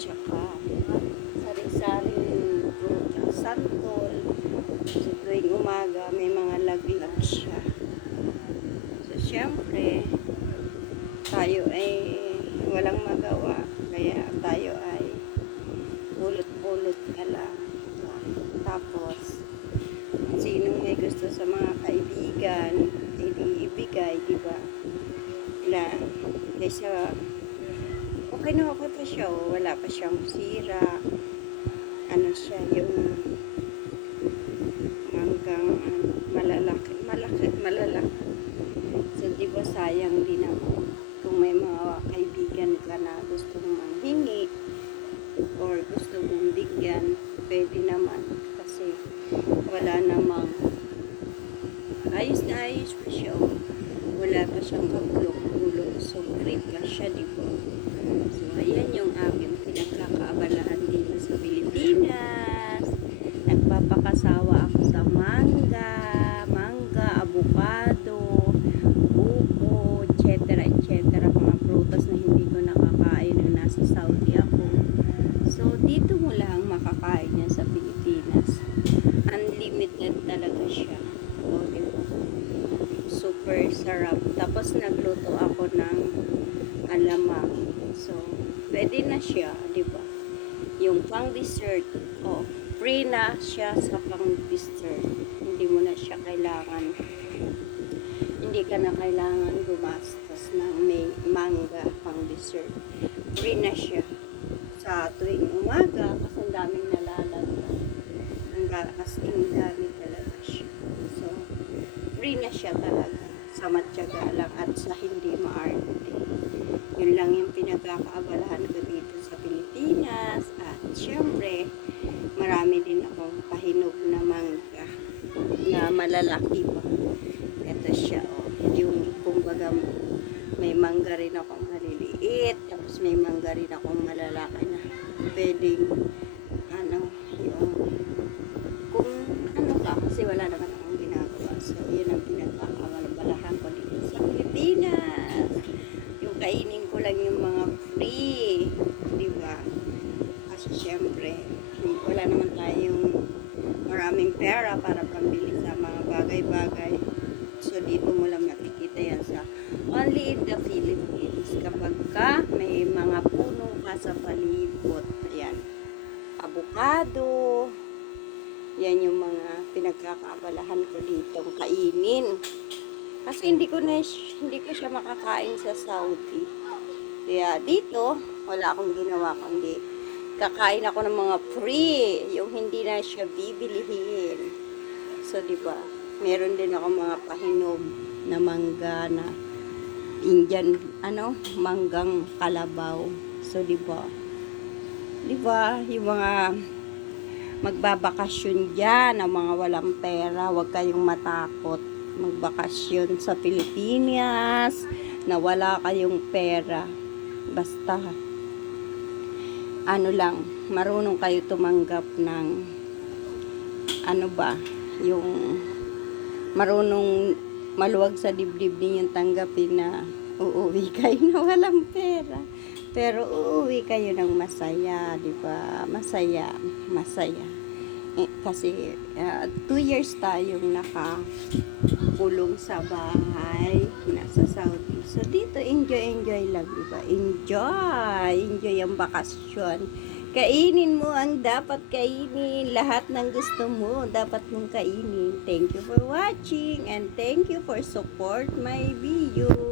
tsaka sari-saring prutas, santol. So tuwing umaga may mga laglag siya. So syempre tayo ay walang magawa, kaya tayo ay pulot-pulot na lang. Tapos sinong may gusto sa mga kaibigan, hindi ibigay, di ba? Na kaysa okay na okay pa siya, wala pa siyang sira. Ano siya, yung hanggang malalaki. So di ba sayang din ako kung may mga kaibigan ka na gusto mong manghingi or gusto mong bigyan, pwede naman kasi wala namang ayos na ayos pa siya, wala pa siyang kaglok-gulok, so great pa siya, di ba? So ayan yung aking pinagkakaabalahan dito sa Pilipinas. Nagpapakasawa ako sa mangga, avocado, buko, etc. Mga prutas na hindi ko nakakain nung nasa Saudi ako. So dito mo lang makakain yan sa Pilipinas. Unlimited talaga siya. O, diba? Super sarap. Tapos nagluto ako ng alamang. So, pwede na siya, di ba? Yung pang dessert, free na siya sa pang dessert. Hindi mo na siya kailangan, hindi ka na kailangan gumastos ng may mangga pang dessert. Free na siya sa tuwing umaga kasi ang daming nalalagyan. As in, dami talaga siya. So, free na siya talaga sa matyaga lang at sa hindi maarte. Yun lang yung pinagkakaabalahan ko dito sa Pilipinas. At syempre, marami din akong pahinog na mangga na malalaki pa. Ito siya, yung kumbaga may mangga rin akong maliliit, tapos may mangga rin akong malalaki na pwedeng yung kung ano ka, kasi wala naman akong ginagawa. So, yun ang pinagkakaabalahan ko dito sa Pilipinas. Yung kainin ko lang yung mga free, di ba? Kasi syempre, wala naman tayong maraming pera para pambili sa mga bagay-bagay. So, dito mo lang makikita yan sa only in the Philippines. Kapag ka may mga puno ka sa palibot, ayan, avocado, yan yung mga pinagkakaabalahan ko dito kainin. Kasi hindi ko siya makakain sa Saudi. Kaya dito, wala akong ginawa kundi kakain ako ng mga free, yung hindi na siya bibilihin. So, di ba? Meron din ako mga pahinog na mangga na Indian, manggang kalabaw. So, di ba? Di ba? Yung mga magbabakasyon dyan, ang mga walang pera, huwag kayong matakot magbakasyon sa Pilipinas na wala kayong pera. Basta lang, marunong kayo tumanggap ng yung marunong maluwag sa dibdib ninyong tanggapin na uuwi kayo na walang pera. Pero uuwi kayo ng masaya, di ba? Masaya. Kasi 2 years tayong nakakulong sa bahay nasa Saudi. So dito enjoy lang, di ba? Enjoy ang bakasyon. Kainin mo ang dapat kainin, lahat ng gusto mo dapat mong kainin. Thank you for watching and thank you for support my video.